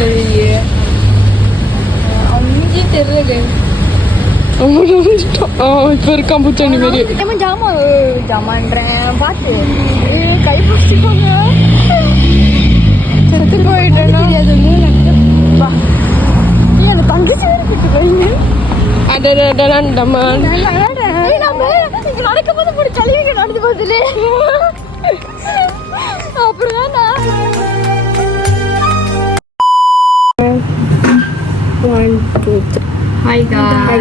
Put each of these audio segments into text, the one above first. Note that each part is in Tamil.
வெளியே அவங்க தெரியல இப்போ இருக்கான் பூச்சாண்டி மாரி. ஜாமான்றேன் பார்த்து கை பிடிச்சிக்கோங்க. செத்து போயிட்டேன்னா அந்த தங்கச்சி விட்டு போயிங்க. நடக்கும் போது போய் கழிவுங்க நடந்து போகுதுல அப்படிதான். Hi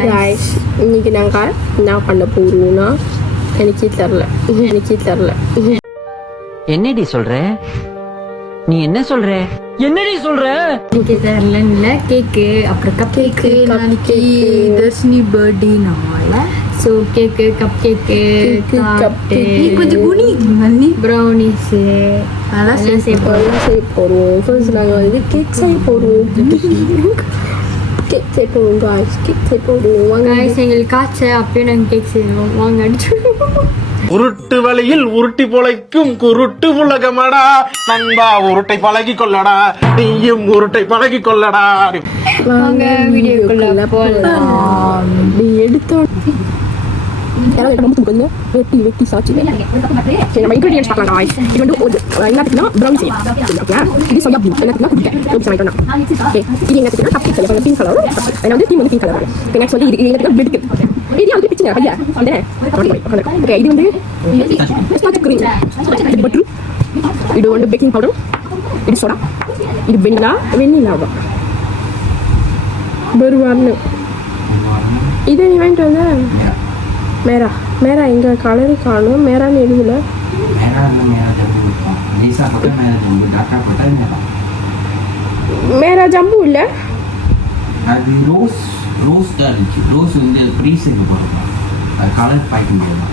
guys. இன்னைக்கு நாங்கள் என்ன பண்ண போறோம்னா எனக்கே தெரில. என்னடி சொல்ற? நீ என்ன சொல்ற? என்னடி சொல்ற? எனக்கு தெரியல. கேக்கு அப்புறம் கப் கேக்கு. நாளைக்கு தர்ஷினி பர்த்டேனால ஸோ கேக்கு கப் கேக்கு கொஞ்சம் குனி மல்லி ப்ரௌனிஸ் அதெல்லாம் செய்ய போகிறோம். ஃபர்ஸ்ட் நாங்கள் வந்து கேக் செய்ய போகிறோம். கேக் செய்ய போகிறோம் காய்ஸ். எங்களுக்கு காய்ச்ச அப்பயே நாங்கள் கேக் செய்யணும். வாங்க அடிச்சு. உருட்டு வழியில் உருட்டி பொழைக்கும் குருட்டு உலகமடா நண்பா, உருட்டை பழகி கொள்ளடா, நீயும் உருட்டை பழகி கொள்ளடா. வாங்க வீடியோக்குள்ள போகலாம். நீ எடுத்தோம் வெட்டி சாட்சி. நம்ம இன்கிரீடியன்ஸ் பார்க்கலாம் guys. இது வந்து ஒரு என்னத்துக்குன்னா ப்ரௌனி செய்யலாம். ஓகே, இது சோயா பீன் என்னத்துக்குன்னா குடிக்க ஓகே. இது என்னத்துக்குன்னா கப் கேக் செய்யலாம். பிங்க் கலர் அது வந்து டீம் வந்து பிங்க் கலர். ஓகே, நெக்ஸ்ட் வந்து இது என்னத்துக்குன்னா பிரெட் கேக். இது வந்து பிச்சிங்க ஐயா அந்த ஓகே. இது வந்து ஸ்டார்ட் கிரீம், இது பட்டர், இது வந்து பேக்கிங் பவுடர், இது சோடா, இது வெண்ணிலாவா பருவான்னு. இதை நீ வாங்கிட்டு வந்த மேரா எங்க கலரு காணும். மேரான்னு எழுதல. மேரா ஜம்பு இல்ல. அது ரோஸ் தான் இருக்கு. ரோஸ் வந்து ப்ரீசென்ட் போடுறோம். அது கலர் பாய்க்க முடியாது.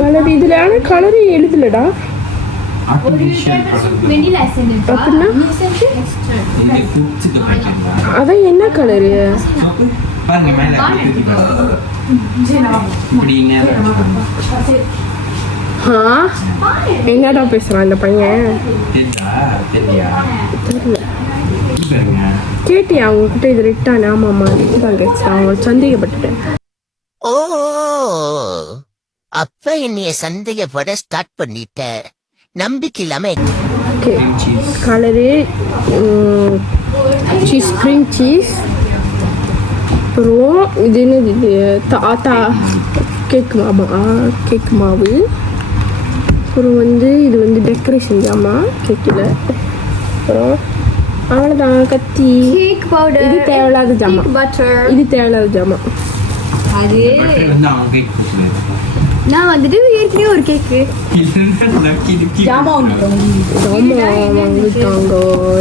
கலர் இதுல ஆனா கலர் எழுதலடா. அதான் என்ன கலரு பாருங்க மேல என்னடா பேசுறான் இந்த பையன்? கேட்டியா அவங்ககிட்ட இது ரிட்டான்? ஆமாம்மா இதுதான் கேட்டு அவங்க சந்தேகப்பட்டுட்டேன். ஓ, அப்ப என்னைய சந்தேகப்பட ஸ்டார்ட் பண்ணிட்ட. நம்பிக்கை இல்லாம. Okay, colour cheese, cream cheese, அப்புறம் இது என்னது இது தாத்தா கேக் மாமா கேக் மாவு, அப்புறம் வந்து இது வந்து டெக்கரேஷன் ஜாமா கேக்கில், அப்புறம் அவ்வளோதான் கத்தி, கேக் பவுடர். இது தேவையில்லாத ஜாமா, இது தேவையில்லாத ஜாமா. அது நான் வந்துட்டு ஏற்கனவே ஒரு கேக்கு ஜாமா வாங்கிட்டாங்க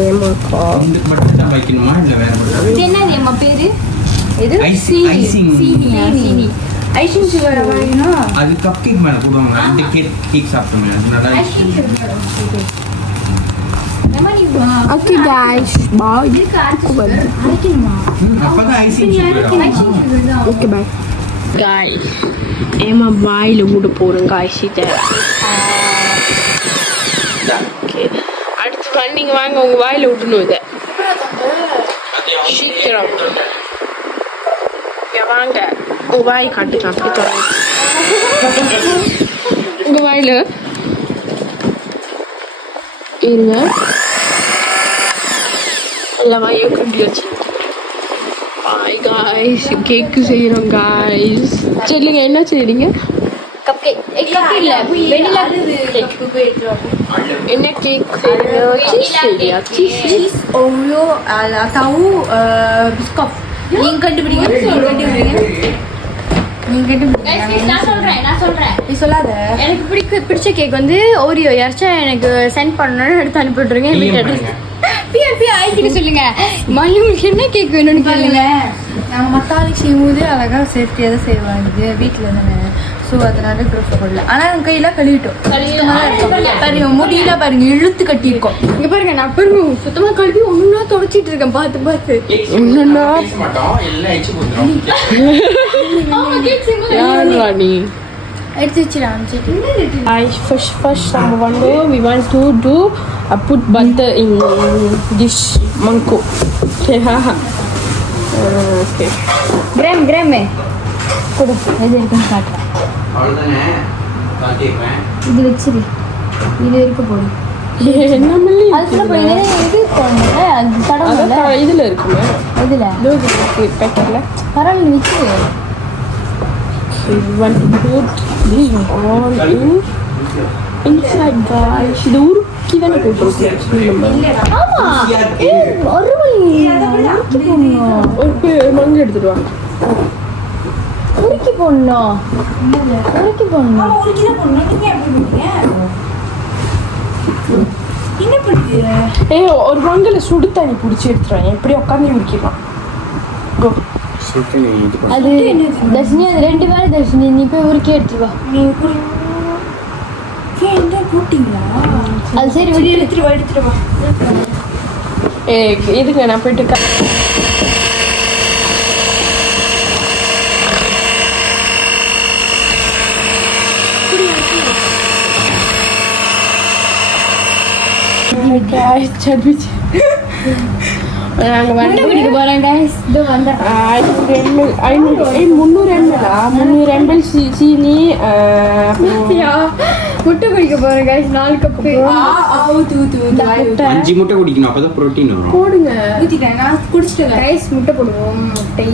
ஏமாக்கா. இது என்னது ஏமா பேரு? இது சீனி. ஐசிங் சுகர் வாங்கினா அது கப் கேக் மேல போடுவாங்க. அந்த கேக் சாப்பிட்டோம் நல்லா. ஓகே गाइस பாய். அப்பதான் icing sugar. Okay bye guys. ஏமா வாயில ஊட போறோம் गाइस இத. ஓகே, அடுத்து நீங்க வாங்க உங்க வாயில ஊடணும் இத. சீக்கிரம் வாங்க உங்க வாய் காட்டுக்கலாம். உங்க வாயில இருங்க. எல்லா வாயும் கண்டி வச்சு பாய் காய்ஸ். கேக்கு செய்யறோம் காய்ஸ். சொல்லுங்க என்ன செய்றீங்க? Cupcake. கப் இல்ல வெனிலா கேக். என்ன கேக் செய்றீங்க? சீஸ் செய்றியா? Cheese Oreo tahu biskop. நீங்க கண்டுபிடிங்க. நான் சொல்றேன். நீ சொல்லாத. எனக்கு பிடிச்ச கேக் வந்து ஓரியோ. யாராச்சும் எனக்கு சென்ட் பண்ணணும்னு எடுத்து அனுப்பி விட்டுருங்க. என் அட்ரஸ் ஐக்கிட்டு சொல்லுங்க. மல்லிகளுக்கு என்ன கேக் வேணும்னு கேளுங்க. நாங்கள் மத்தாளிக்கு செய்யும்போது அழகாக சேஃப்டியாக தான் செய்வாங்க வீட்டில் தானே. ஸோ அதனால க்ரூப் பண்ணல. ஆனால் என் கையெல்லாம் கழுவிட்டோம். பாருங்க முடியல, பாருங்க இழுத்து கட்டியிருக்கோம். இங்கே பாருங்க நான் பாருங்க சுத்தமாக கழுவி ஒன்றுனா தொடச்சிட்டு இருக்கேன் பார்த்து. எடுத்து வச்சிடலாம் First நம்ம வந்து we want to do put butter in this mangkuk. Okay. Okay. கிராமே கொடு எது இருக்குன்னு காட்டுறேன். அவ்வளோதானே காட்டிடுறேன். இது வச்சிரு, இது இருக்க போடு. என்ன மல்லி அதுல போய் இது போடணும்ல, அது தடவல இதுல இருக்குமே. இதுல பேக்கெட்ல பரவாயில்ல வச்சிரு. we want to put this all inside guys. இது உருக்கி தானே போட்டுருக்கோம். ஆமா ஒரு ஒரு மங்கு எடுத்துட்டு வா. உருக்கி போடணும். ஒரு மங்கல சுடு தண்ணி பிடிச்சி எடுத்துருவாங்க. எப்படி உட்காந்து முடிக்கலாம். அது தர்ஷினி, அது 2 வேலை தர்ஷினி, நீ போய் உருக்கி எடுத்துட்டு வா. அது சரி எடுத்துட்டு வா. இதுங்க நான் போயிட்டு நாங்க வந்து குடிக்க போறேன் guys. இதோ வந்தேன். 300 ml சீனி முட்டை குடிக்க போறேன் guys. 4 கப். 5 முட்டை குடிக்கணும், அப்பதான் புரோட்டீன் வரும். போடுங்க. guys முட்டை போடுவோம். முட்டை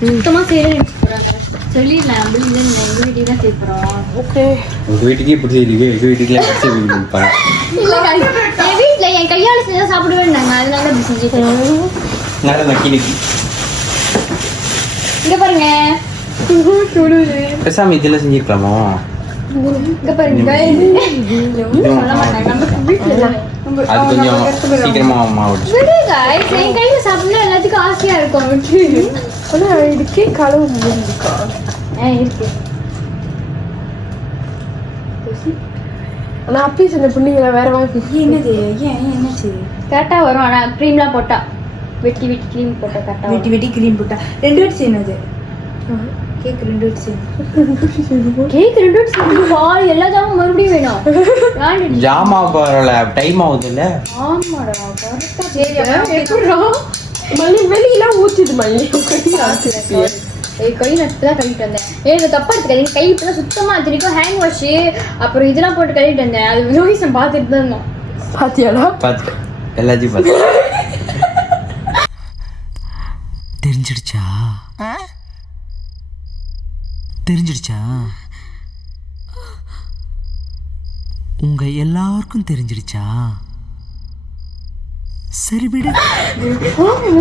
சுத்தமா செய்யறேன் சொல்லிடலாம். எங்க வீட்டுக்கு தான் சேர்க்கிறோம். ஓகே. உங்க வீட்டுக்கே இப்படி செய்வீங்க, எங்க வீட்டுக்குலாம் எப்படி செய்வீங்க? இல்ல guys, என் வீட்டுல என் கையால செஞ்சா சாப்பிடுவேன் நாங்க, அதனால இப்படி செஞ்சுக்கிறோம். நல்ல நக்கினிக்கு இங்க பாருங்க, பேசாம இதெல்லாம் செஞ்சிருக்கலாமோ? இங்க பாருங்க guys. சொல்ல மாட்டாங்க நம்ம வீட்டுல. அது கொஞ்சம் சீக்கிரமா மாவு விடு guys, என் கையில சாப்பிட்டா எல்லாத்துக்கும் ஆசையா இருக்கும். விட்டு ஆனா இதுக்கே களவு முடிஞ்சிருக்கா? இருக்கு. ஆனா அப்பயே சொன்ன புண்ணிங்களா வேற வாங்கி. என்னது என்னாச்சு? கரெக்டா வரும். ஆனா க்ரீம்லாம் போட்டா வெட்டி க்ரீம் போட்டா கரெக்டா வெட்டி கிரீம் போட்டா 2 வாட்டி செய்யணும். அது கேக் 2 வாட்டி செய்யணும். கேக் 2 வாட்டி செய்யணும். பால் எல்லா ஜாமும் மறுபடியும் வேணும். வேண்டாம். ஜாமா பரல டைம் ஆகுதுல்ல. ஆமாடா கரெக்டா. சரி எப்படிடா மல்லி வெளியெல்லாம் ஊத்துது மல்லி. கை நட்டு தான் கழுவிட்டு வந்தேன். எனக்கு தப்பா எடுத்துக்காதீங்க, கை இப்பதான் சுத்தமா திருப்பி ஹேண்ட் வாஷ் அப்புறம் இதெல்லாம் போட்டு கழுவிட்டு வந்தேன். அது வினோகிசம் பார்த்துட்டு தான் இருந்தோம். பாத்தியாடா? பார்த்துட்டேன், எல்லாத்தையும் பார்த்துட்டேன். தெரிஞ்சிடுச்சா? உங்க எல்லாருக்கும் தெரிஞ்சிடுச்சா? சரி விடு.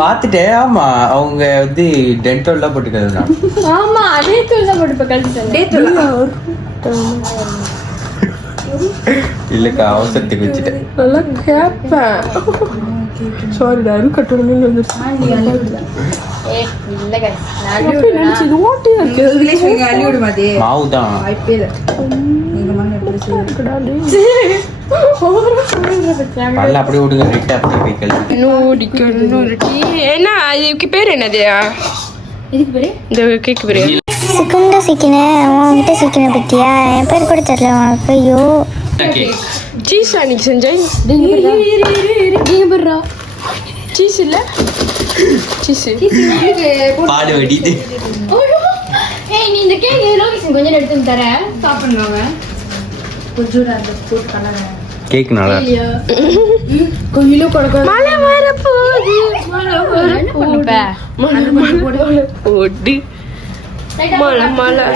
பார்த்துட்டேன். ஆமா, அவங்க வந்து டென்டோல்லாம் போட்டுக்கிறது. ஆமா, அதே தூள் தான் போட்டு இப்ப கழுவிட்டு வந்தேன். இல்லக்கா, அவசரத்துக்கு வச்சுட்டேன். நல்லா கேப்பேன். சாரிடா, இருக்கட்டும். வந்துருச்சு. இல்ல guys, நினைச்சது ஓட்டியா இருக்கு. அள்ளி விட மாட்டே. மாவு தான். வாய்ப்பே இல்லை. நீங்க மண்ணை எப்படி செய்யுங்க? பல்ல அப்படியே விடுங்க, ரைட்டா அப்படியே போய் கழுவி. என்ன இதுக்கு பேர் என்னது? இதுக்கு பேரு இந்த கேக்கு பேரு சிக்குண்டா சிக்கினேன். உன்கிட்ட சிக்கின பத்தியா? என் பேர் கூட தெரியல உனக்கு. ஐயோ, சீஸ் அன்னைக்கு செஞ்சேன். சீஸ் இல்ல, சீஸ் பாடு வடிது. ஏய், நீ இந்த கேக் லோகேஷன் கொஞ்சம் எடுத்து தரேன். சாப்பிடுவாங்க. கொஞ்சம் அந்த போட்டு பண்ணாங்க. கேக் நல்லா கையில கொடுக்க மழை வரப்போகுது. என்ன பண்ணுப்ப போடு மழை மழை.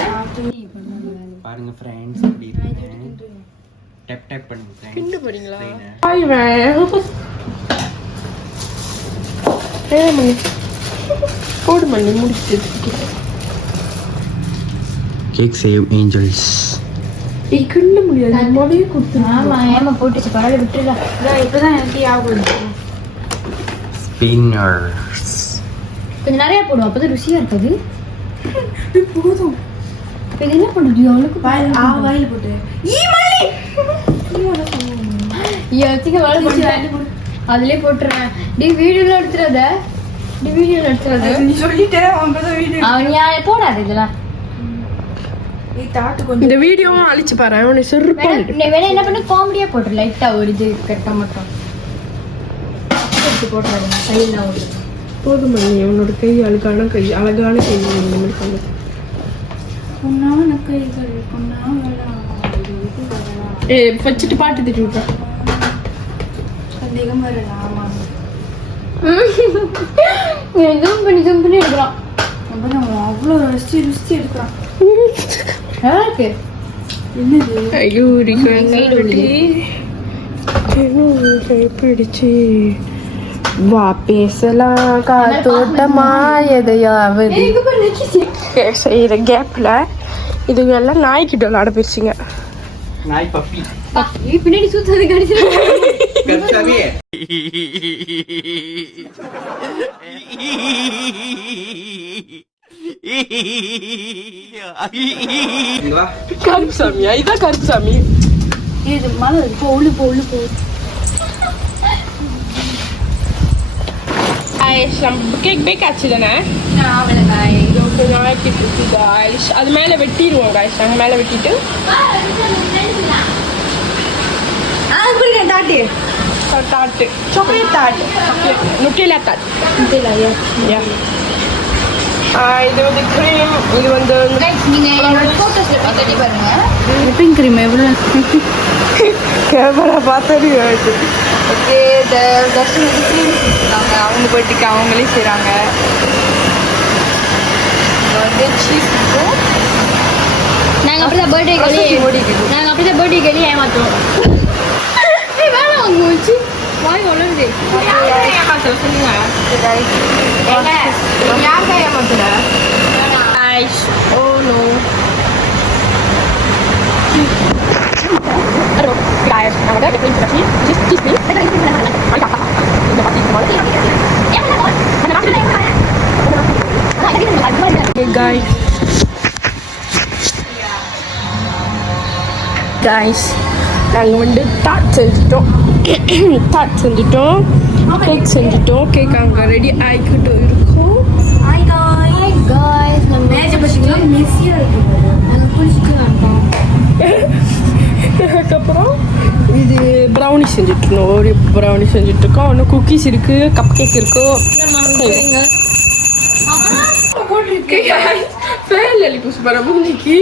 பாருங்க ஃப்ரெண்ட்ஸ் எப்படி இருக்கு. டேப் டேப் பண்ணுங்க ஃப்ரெண்ட்ஸ். கிண்டு போறீங்களா? ஸ்க்ரீனை. Hi ma'am. மணி போடு மணி முடிச்சு. Cake save angels. கிண்ட முடியாது. அம்மாவே கொடுத்து. ஆமா ஏமா போட்டுச்சு பரவாயில்ல விட்டுல. இப்பதான் எனக்கு ஆகும். ஸ்பின்னர்ஸ். கொஞ்சம் நிறைய போடும் அப்பதான் ருசியா இருக்காது. போதும். இது என்ன பண்றது அவளுக்கு வாயில போட்டு அதுலயே போட்டுறேன். டி வீடியோல எடுத்துறத. நீ சொல்லிட்டே அவங்கதான் வீடியோ அவன் ஏன் போடாது இதெல்லாம். நீ தாட்டு கொஞ்சம் இந்த வீடியோவும் அழிச்சு பாரு. அவனை செருப்பாடு. வேணா என்ன பண்ணு காமெடியா போட்டுரு லைட்டா ஒரு இது கட்ட மட்டும் எடுத்து போட்டுறாங்க கையில ஒரு போதும் மணி. அவனோட கை அழகான கை இந்த மாதிரி பண்ணு. பொண்ணான கைகள் பொண்ணான வச்சுட்டு பாட்டு திட்டு விட்டா. சந்தேகமா இருக்கு. ஆமா ஜூம் பண்ணி எடுக்கிறான். அவ்வளோ ருசி எடுக்கிறான். யாருக்கு என்னது ஐயோ பிடிச்சு வா பேசலாம் காத்தோட்டமா எதையாவது செய்யற கேப்ல இது எல்லாம் நாய்க்கிட்ட விளையாட போயிருச்சுங்க. நாய் பப்பி. பின்னாடி சுத்தாது கடிச்சு கர்த்தாவே. இங்க வா. கருப்புசாமியா? இதான் கருப்புசாமி. இது மழை போ கேக் பேக் ஆச்சு தானே? கொஞ்சம் ஆக்கிட்டு இருக்கு guys. அது மேல வெட்டிடுவோம் guys. நாங்க மேல வெட்டிட்டு தாட்டு சாக்லேட் தாட் நுட்டேலா தாட். இது வந்து கிரீம். இது வந்து நீங்க போட்டோஸ்ல கட்டி பாருங்க. விப்பிங் கிரீம் எவ்வளவு கேமரா பார்த்தது. ஓகே தர்ஷன் செய்றாங்க. அவங்க பர்த்டேக்கு அவங்களே செய்கிறாங்க. வந்து சீஸ் நாங்க அப்படிதான் பர்த்டே கேலி ஏமாத்துவோம். வேணாம் அவங்க வச்சு வாய் வளருது. யாருக்கா ஏமாத்துற? Oh no. Guys, now that we're going to the cheese, just please. Hey guys, நாங்கள் வந்து தாட் செஞ்சுட்டோம். கேக் செஞ்சுட்டோம். கேக் அங்கே ரெடி ஆகிக்கிட்டு இருக்கோம். guys நம்ம மேஜை பத்திங்களா மெஸ்ஸியா இருக்கு. நாங்க குளிச்சுக்கலாம். அதுக்கப்புறம் இது ப்ரௌனி செஞ்சுட்ருந்தோம். ஒரு ப்ரௌனி செஞ்சுட்ருக்கோம். இன்னும் குக்கீஸ் இருக்குது, கப் கேக் இருக்குது. ஃபேன் அள்ளி பூசி பாரு மூஞ்சிக்கு.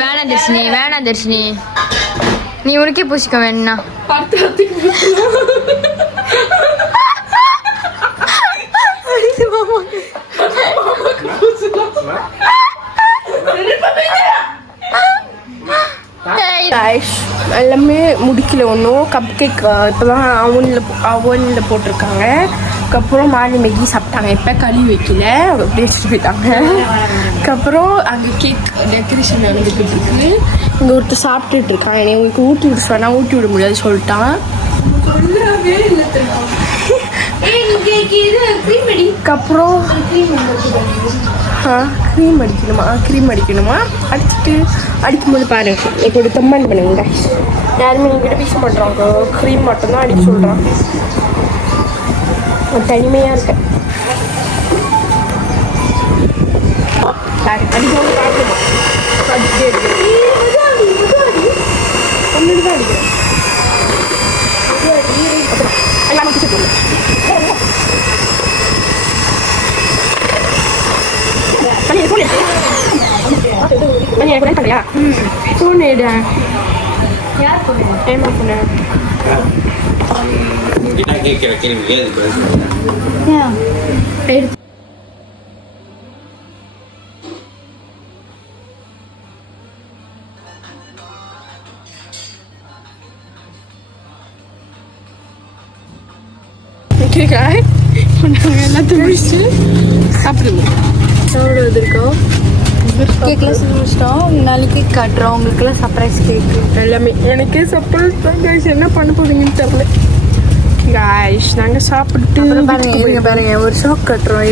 வேணாம் தர்ஷினி நீ உனக்கே பூசிக்க வேணா. எல்லாமே முடிக்கல ஒன்றும். கப் கேக் இப்போதான் அவனில் போட்டிருக்காங்க. அதுக்கப்புறம் மார்னிங் மேகி சாப்பிட்டாங்க. இப்போ கழுவி வைக்கல, அப்படியே வச்சுட்டு போயிட்டாங்க. அதுக்கப்புறம் அங்கே கேக் டெக்கரேஷன் நடந்துக்கிட்டு இருக்கு. இங்கே ஒருத்தர் சாப்பிட்டுட்டு இருக்கான். என்னை உங்களுக்கு ஊட்டி விட சொன்னா ஊட்டி விட முடியாது சொல்லிட்டான். அதுக்கப்புறம் க்ரீம் அடிக்கணுமா அடிக்கும்போது பாருங்க. இப்போ ஒரு கமெண்ட் பண்ணுங்க. யாருமே என்கிட்ட விஷயம் பண்ணுறாங்க. க்ரீம் மட்டும்தான் அடிக்க சொல்கிறான். தனிமையாக இருக்கேன். அடிக்கணும் பார்க்கணும். அடிச்சுட்டே இருக்கேன். ஒன்று தான் அடிக்கிறேன். எல்லாம் ஃபோன் எடு. யார் பொண்ணு? ஏமா பொண்ணு நான் கேட்கிற கேள்வி அது பதில் சொல்லுங்க. ஓகே நாங்கள் எல்லாத்தையும் முடிச்சுட்டு சாப்பிடுவோம். சாப்பிடுவது இருக்கோம். கேக்லாம் செஞ்சு முடிச்சிட்டோம். நாளைக்கு காட்டுறோம் உங்களுக்குலாம் சர்ப்ரைஸ் கேக்கு எல்லாமே எனக்கே சர்ப்ரைஸ் தான் கைஸ். என்ன பண்ண போறீங்கன்னு தெரியல கைஸ். நாங்கள் சாப்பிட்டு பாருங்க ஒரு ஷாக் கட்டுறோம்.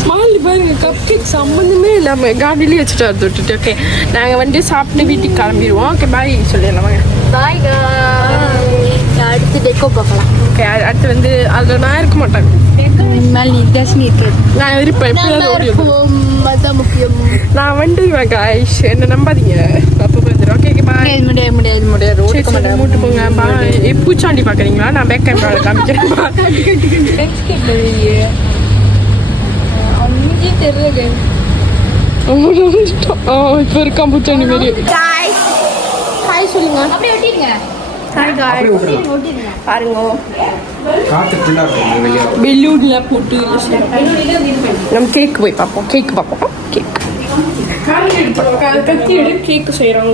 ஸ்மாலி பாருங்க கப் கேக் சம்மந்தமே இல்லாமல் காடிலேயே வச்சுட்டு வந்து விட்டுட்டு. ஓகே நாங்கள் வந்து சாப்பிட்டு வீட்டுக்கு கிளம்பிடுவோம். ஓகே பாய் சொல்லிடலாம் வாங்க. பாய் அடுத்து டெக்கோ பார்க்கலாம். ஓகே அடுத்து வந்து அதில் நான் இருக்க மாட்டேன். தர்ஷினி இருக்கு. நான் இருப்பேன். எப்படியாவது ஓடி வந்துடுவேன். அதுதான் முக்கியம். நான் வந்துடுவேன் கைஸ். என்ன நம்பாதீங்க. அப்போ வந்துடுறேன். Okay bye. முடியாது சரி மூட்டு போங்க பாய். பூச்சாண்டி பார்க்குறீங்களா? நான் பேக் கேமரா காமிக்கிறேன். தெரியல இப்போ இருக்கான் பூச்சாண்டி மாரி. ஹாய் சொல்லுங்க. அப்படியே ஒட்டிடுங்க. ஹாய் காய் பாருங்க காற்று ஃபுல்லாக இருக்கும் வெளியே. பெல்லூன்ல போட்டு நம்ம கேக் போய் பார்ப்போம். கேக் பார்ப்போம். கேக் கத்தி எடு. கேக்கு செய்கிறாங்க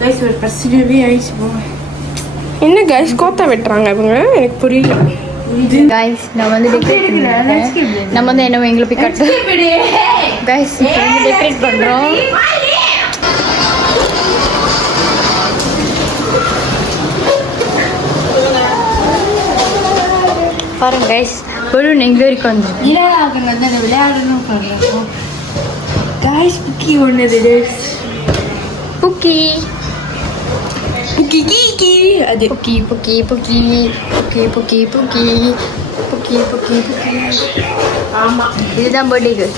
கைஸ். ஒரு பிரச்சனையே ஆயிடுச்சு போங்க. என்ன கைஸ் கோத்தா வெட்டுறாங்க இவங்க? எனக்கு புரியல. கைஸ் நான் வந்து டெக்கரேட் பண்ணிருக்கேன். நம்ம வந்து என்ன எங்களை போய் கட்டு கைஸ் டெக்கரேட் பண்ணுறோம். பாருங்க கைஸ் பலூன் எங்கே வரைக்கும் வந்துருக்கு. விளையாடணும் பண்ணுறோம் கைஸ். புக்கி ஒன்று புக்கி புக்கி கீ அது புக்கி புக்கி புக்கி புக்கி புக்கி புக்கி புக்கி புக்கி புக்கி. ஆமாம். இதுதான் பர்த்டே கேர்ள்.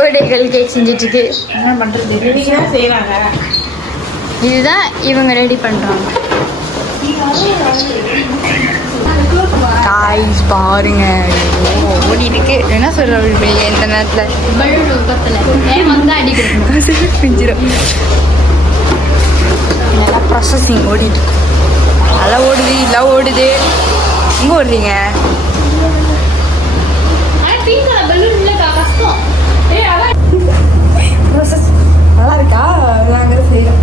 பர்த்டே கேக் செஞ்சுட்டு இருக்கு. என்ன பண்ணுறது? ரெடியாக செய்கிறாங்க. இதுதான் இவங்க ரெடி பண்ணுறாங்க. காய்ஸ் பாருங்க ஓடி இருக்கு. என்ன சொல்கிறீங்க இந்த நேரத்தில்? பலூன் பத்தில் வந்து அடிக்கணும் பிஞ்சிடும். நல்லா ப்ராசஸிங் ஓடிட்டு நல்லா ஓடுது. இல்லை ஓடுது. எங்கே ஓடுறீங்க? ப்ராசஸ் நல்லா இருக்கா? நாங்கள் செய்கிறோம்.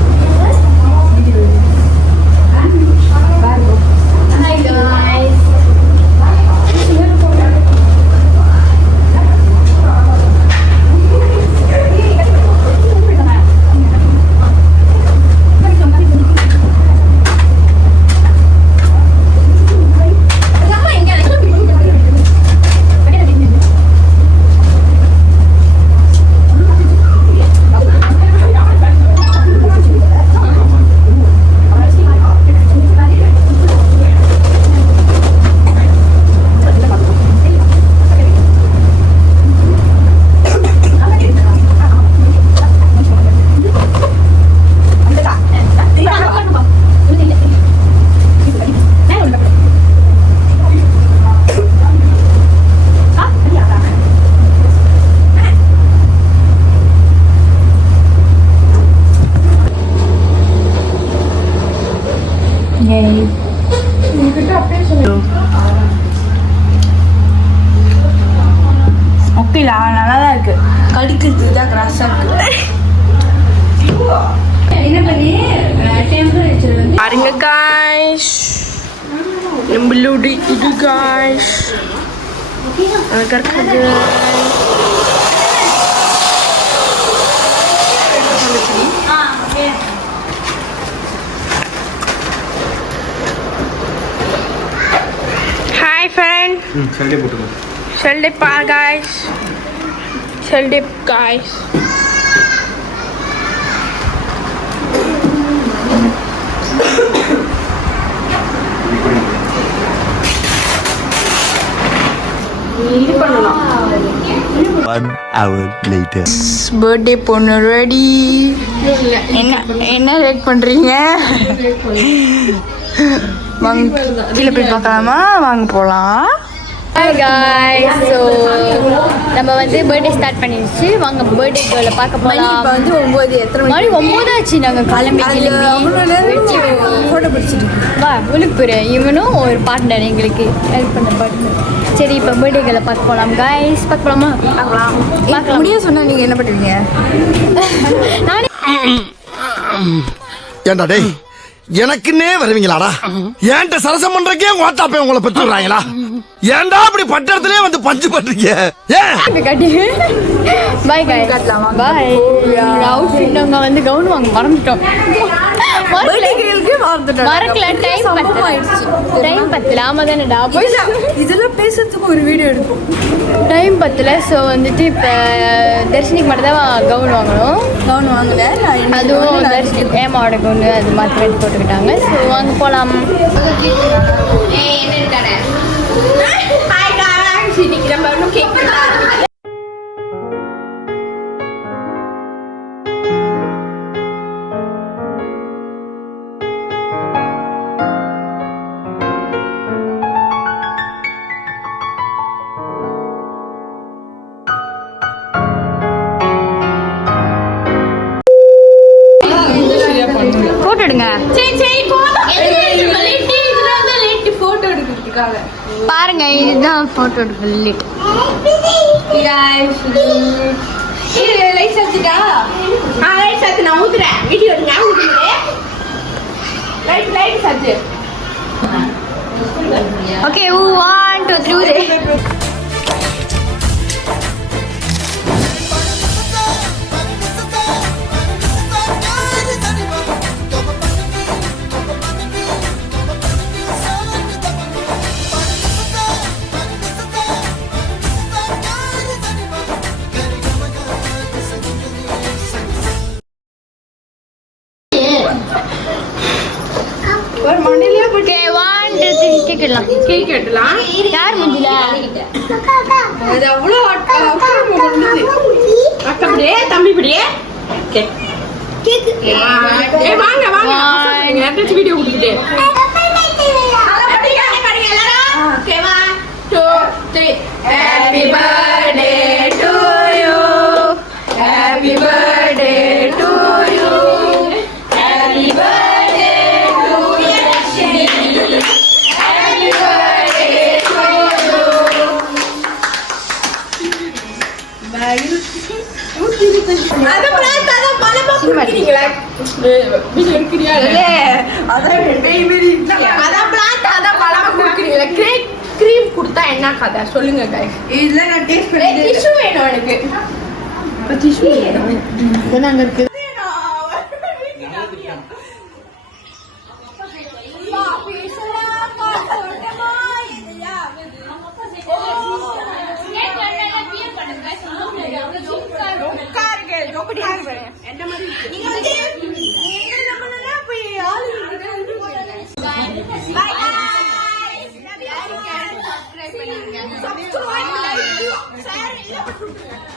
ஓகேலா நல்லா தான் இருக்கு. கடிக்கிறதுக்கு தான் கிராஸாக இருக்கு. என்ன பண்ணி டெம்பரேச்சர் வந்து பாருங்க காய்ஸ். நம்மளோட இது காய்ஸ் அழகா இருக்குது. Hi friend. சண்டே போட்டுக்கோ. Shall they pa guys? Shall they guys? இது பண்ணலாம். 1 hour later. பர்த்டே பொண்ணு ரெடி. என்ன லேட் பண்ணுறீங்க? வாங்க கீழே போய் பார்க்கலாமா? வாங்க போகலாம். ஹாய் guys, ஸோ நம்ம வந்து பர்த்டே ஸ்டார்ட் பண்ணிடுச்சு. வாங்க பர்த்டே கேர்ளை பார்க்க போகலாம். இப்போ வந்து 9 எத்தனை மணி 9 ஆச்சு. நாங்கள் கிளம்பி ஃபோட்டோ பிடிச்சிட்டு வா உனக்கு இவனும் ஒரு பார்ட்னர் எங்களுக்கு ஹெல்ப் பண்ண பார்ட்னர். சரி இப்போ பர்த்டே கேர்ளை பார்க்க போகலாம் கைஸ். பார்க்க போகலாமா? பார்க்கலாம். முடிய சொன்னா நீங்க என்ன பண்ணுவீங்க? நானே ஏண்டா டேய் எனக்குன்னே வருவீங்களாடா? ஏன்ட்ட சரசம் பண்றக்கே ஓட்டாப்பே உங்களை பெற்று விடுறாங்களா? ஏன்டா அப்படி பட்டத்திலே வந்து பஞ்சு பண்றீங்க? பாய் காய் பாய். அவுட்ஃபிட் நாங்கள் வந்து கவுன் வாங்க மறந்துட்டோம். மறக்கல. டைம் பத்தல. ஆமா தானேடா. இதெல்லாம் பேசுறதுக்கு ஒரு வீடியோ எடுக்கும். டைம் பத்தல. ஸோ வந்துட்டு இப்போ தர்ஷினிக்கு மட்டும் தான் கவுன் வாங்கணும். கவுன் வாங்கல. அதுவும் தர்ஷினி ஏமாவோட கவுன் அது மாற்றி ரெண்டு போட்டுக்கிட்டாங்க. ஸோ வாங்க போகலாம். போட்டோ எடுங்க. பாருங்க இதுதான் போட்டோ எடுக்கல. ஓகே 1 2 3. கேக் எடுக்கலாம். யார் முடியல? அது அவ்வளோ அப்படியே தம்பி இப்படியே வாங்க வாங்க வீடியோ கொடுத்துட்டு Happy birthday to you. Happy birthday to you. Happy birthday to Lakshmi. Happy birthday to you. அத பிரார்த்தனை அத பலமா குடிக்கிறீங்களா? வீடியோ எடுக்கறியால? அத பேபி அத பிரார்த்தனை அத பலமா குடிக்கிறீங்களா? கிரீம் கொடுத்தா என்ன கதை சொல்லுங்க गाइस. இல்ல நான் டேஸ்ட் பண்ணி டிஷ்யூ வேணும் எனக்கு. டிஷ்யூ வேணும். நாங்க இருக்கு. Subscribe, like, share,